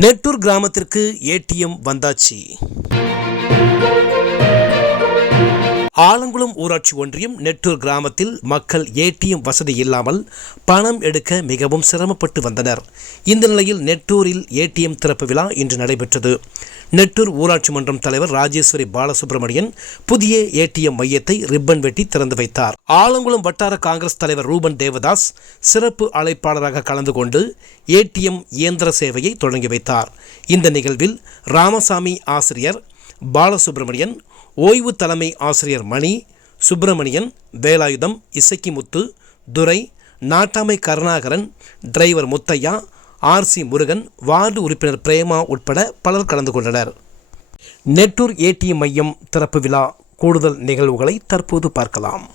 நெட்டூர் கிராமத்திற்கு ஏடிஎம் வந்தாச்சு. ஆலங்குளம் ஊராட்சி ஒன்றியம் நெட்டூர் கிராமத்தில் மக்கள் ஏடிஎம் வசதி இல்லாமல் பணம் எடுக்க மிகவும் சிரமப்பட்டு வந்தனர். இந்த நிலையில் நெட்டூரில் ஏடிஎம் திறப்பு விழா இன்று நடைபெற்றது. நெட்டூர் ஊராட்சி மன்றம் தலைவர் ராஜேஸ்வரி பாலசுப்ரமணியன் புதிய ஏடிஎம் மையத்தை ரிப்பன் வெட்டி திறந்து வைத்தார். ஆலங்குளம் வட்டார காங்கிரஸ் தலைவர் ரூபன் தேவதாஸ் சிறப்பு அழைப்பாளராக கலந்து கொண்டு ஏடிஎம் இயந்திர சேவையை தொடங்கி வைத்தார். இந்த நிகழ்வில் ராமசாமி ஆசிரியர் பாலசுப்ரமணியன் ஓய்வு தலைமை ஆசிரியர் மணி சுப்பிரமணியன் வேலாயுதம் இசக்கிமுத்து துரை நாட்டாமை Karunakaran driver Muthaiah RC Murugan ward உறுப்பினர் பிரேமா உட்பட பலர் கலந்து கொண்டனர். நெட்டூர் ஏடிஎம் மையம் திறப்பு விழா. கூடுதல் நிகழ்வுகளை தற்போது பார்க்கலாம்.